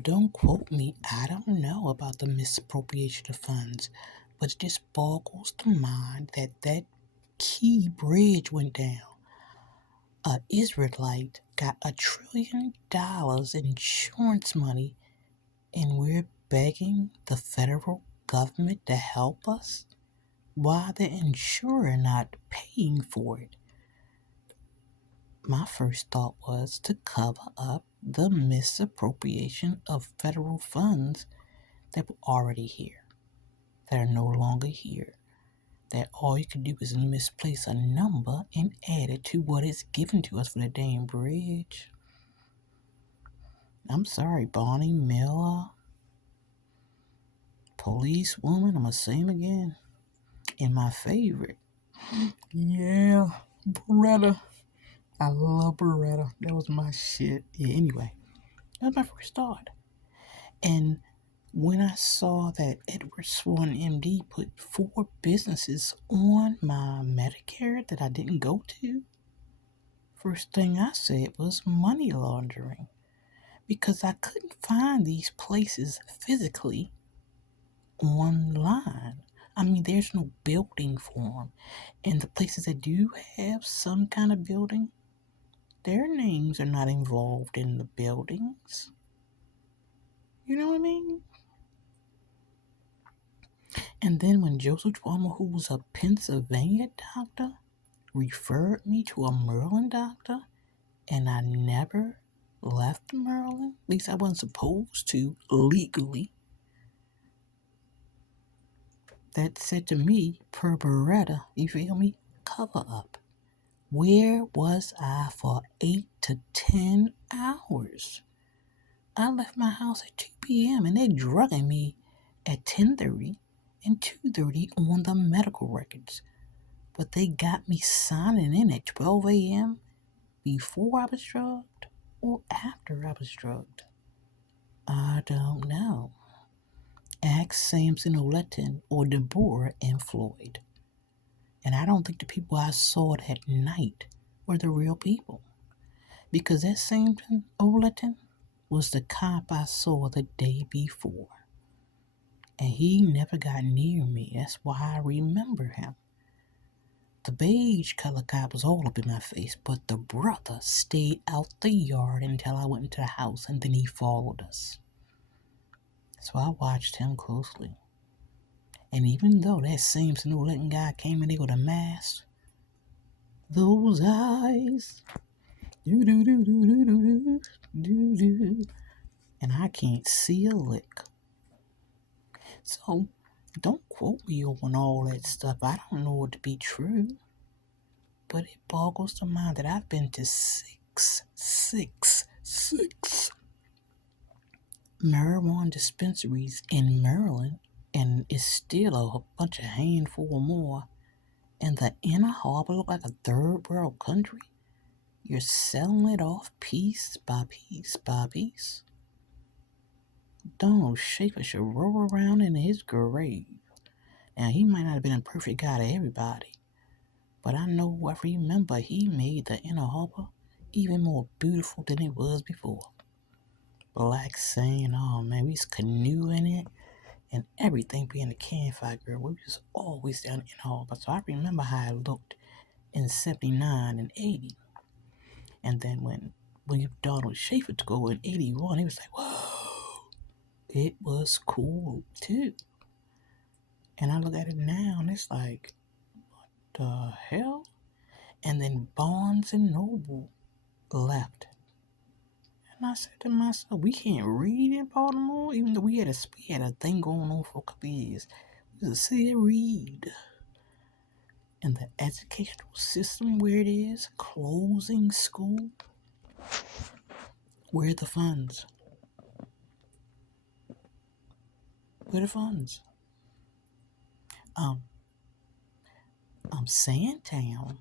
Don't quote me, I don't know about the misappropriation of funds, but it just boggles the mind that that key bridge went down. A Israelite got $1 trillion insurance money, and we're begging the federal government to help us? Why the insurer not paying for it? My first thought was to cover up the misappropriation of federal funds that were already here, that are no longer here. That all you can do is misplace a number and add it to what is given to us for the damn bridge. I'm sorry, Bonnie Miller, policewoman, I'm gonna say him again. And my favorite, yeah, Beretta. I love Beretta. That was my shit. Yeah, anyway, that was my first thought. And when I saw that Edward Swan MD put 4 businesses on my Medicare that I didn't go to, first thing I said was money laundering. Because I couldn't find these places physically online. I mean, there's no building for them. And the places that do have some kind of building, their names are not involved in the buildings. You know what I mean? And then when Joseph Dwummer, who was a Pennsylvania doctor, referred me to a Maryland doctor, and I never left Maryland, at least I wasn't supposed to legally, that said to me, per Beretta, you feel me, cover up. Where was I for 8 to 10 hours? I left my house at 2 p.m. and they drugging me at 10:30 and 2:30 on the medical records. But they got me signing in at 12 a.m. before I was drugged or after I was drugged. I don't know. Ask Samson Oleton or Deborah and Floyd. And I don't think the people I saw that night were the real people. Because that Samson Oleton was the cop I saw the day before. And he never got near me. That's why I remember him. The beige color cop was all up in my face, but the brother stayed out the yard until I went into the house, and then he followed us. So I watched him closely. And even though that Samson Oleton guy came in there with a mask, those eyes, do do do do do do do do, and I can't see a lick. So don't quote me on all that stuff. I don't know it to be true, but it boggles the mind that I've been to six marijuana dispensaries in Maryland, and it's still a bunch of handful or more. And the inner harbor look like a third world country. You're selling it off piece by piece by piece. Donald Schaefer should roll around in his grave. Now, he might not have been a perfect guy to everybody, but I remember he made the inner harbor even more beautiful than it was before. Black saying, oh man, we was canoeing it and everything being a campfire, girl. We was always down in the harbor. So I remember how it looked in 79 and 80. And then when Donald Schaefer took over in 81, he was like, whoa, it was cool too. And I look at it now and it's like, what the hell? And then Barnes and Noble left. And I said to myself, we can't read in Baltimore, even though we had a thing going on for a couple of years. We was a city to read. And the educational system where it is, closing school, where are the funds? Where are the funds? Sandtown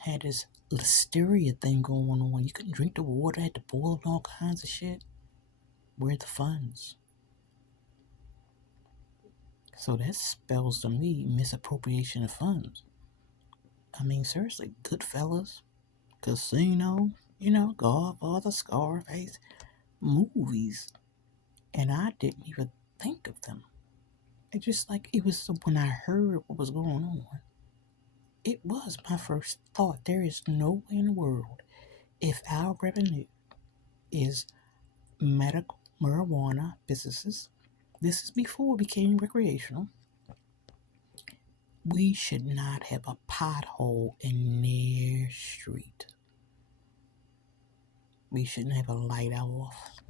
had this listeria thing going on. You couldn't drink the water, had to boil it, all kinds of shit. Where are the funds? So that spells to me misappropriation of funds. I mean, seriously, Goodfellas, Casino, Godfather, Scarface. movies, and I didn't even think of them. It just like it was when I heard what was going on, it was my first thought. There is no way in the world, if our revenue is medical marijuana businesses, this is before it became recreational, we should not have a pothole in their street. We shouldn't have a light off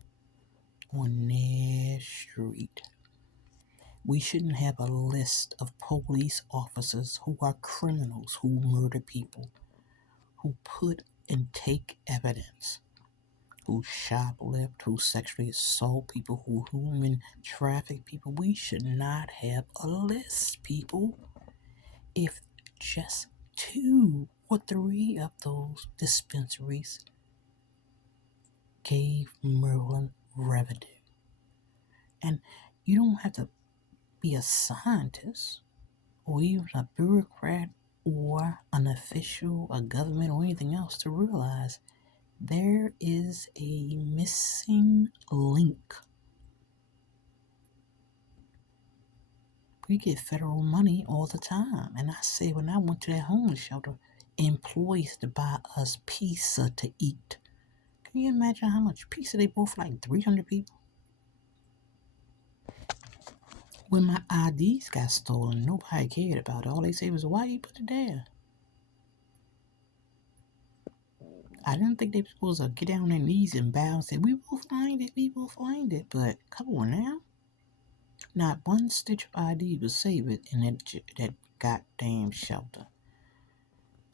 on their street. We shouldn't have a list of police officers who are criminals, who murder people, who put and take evidence, who shoplift, who sexually assault people, who human traffic people. We should not have a list, people. If just 2 or 3 of those dispensaries gave Maryland revenue. And you don't have to be a scientist or even a bureaucrat or an official, a government, or anything else to realize there is a missing link. We get federal money all the time. And I say when I went to that homeless shelter, employees to buy us pizza to eat. Can you imagine how much pizza they bought for like 300 people? When my IDs got stolen, nobody cared about it. All they said was, why you put it there? I didn't think they were supposed to get down on their knees and bow and say, we will find it, we will find it. But come on now. Not one stitch of ID was saved in that goddamn shelter.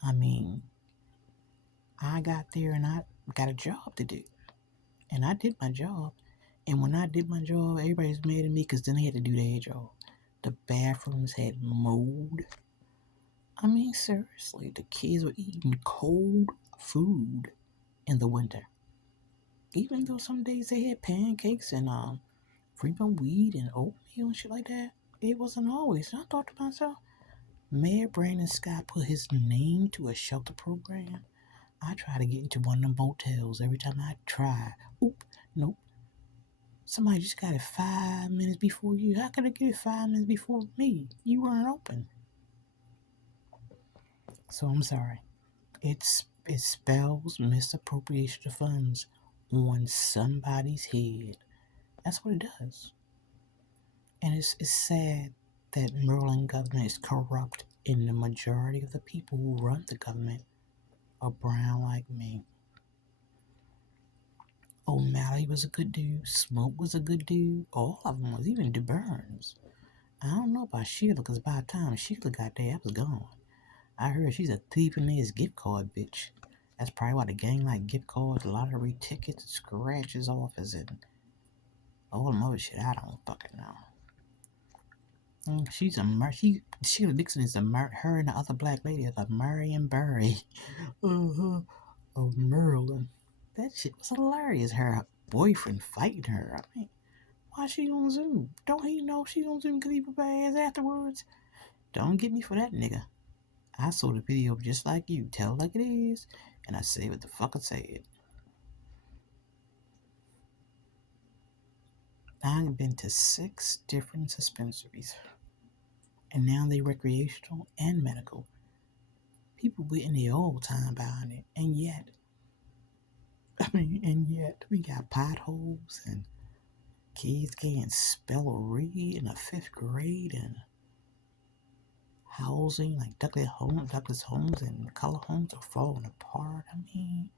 I mean, I got there and I got a job to do. And I did my job. And when I did my job, everybody's mad at me because then they had to do their job. The bathrooms had mold. I mean, seriously, the kids were eating cold food in the winter. Even though some days they had pancakes and freaking weed and oatmeal and shit like that, it wasn't always. And I thought to myself, Mayor Brandon Scott put his name to a shelter program. I try to get into one of them motels every time I try. Oop, nope. Somebody just got it 5 minutes before you. How could I get it 5 minutes before me? You weren't open. So I'm sorry. It spells misappropriation of funds on somebody's head. That's what it does. And it's sad that Maryland government is corrupt, and the majority of the people who run the government are brown like me. O'Malley was a good dude. Smoke was a good dude. All of them was, even DeBurns. I don't know about Sheila, because by the time Sheila got there, I was gone. I heard she's a thieving ass gift card bitch. That's probably why the gang like gift cards, lottery tickets, scratches office, and all the other shit. I don't fucking know. She's a Sheila Dixon is her and the other black lady is a Marion Barry of Maryland. That shit was hilarious. Her boyfriend fighting her. I mean, why she on Zoom? Don't he know she on Zoom because he put her ass afterwards? Don't get me for that nigga. I saw the video just like you. Tell it like it is, and I say what the fuck I said. I've been to 6 different dispensaries, and now they recreational and medical. People waiting their whole time buying it, and yet we got potholes and kids can't spell or read in the 5th grade, and housing like Douglas homes and color homes are falling apart. I mean,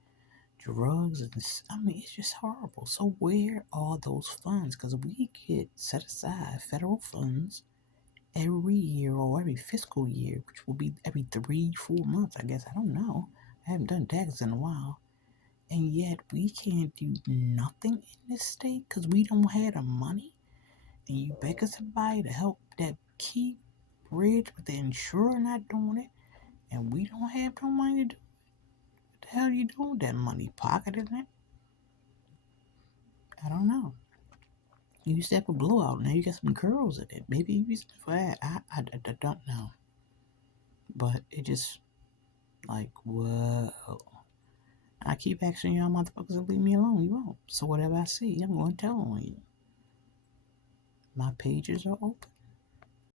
drugs and it's just horrible. So where are those funds? Because we get set aside federal funds every year or every fiscal year, which will be every 3-4 months, I guess. I don't know. I haven't done taxes in a while. And yet we can't do nothing in this state because we don't have the money. And you begging somebody to help that key bridge, but the insurer not doing it. And we don't have no money to do it. What the hell you doing with that money? Pocketing it? I don't know. You used to have a blowout. Now you got some curls in it. Maybe you used for that. I don't know. But it just like, whoa. I keep asking y'all motherfuckers to leave me alone. You won't. So whatever I see, I'm going to tell on you. My pages are open.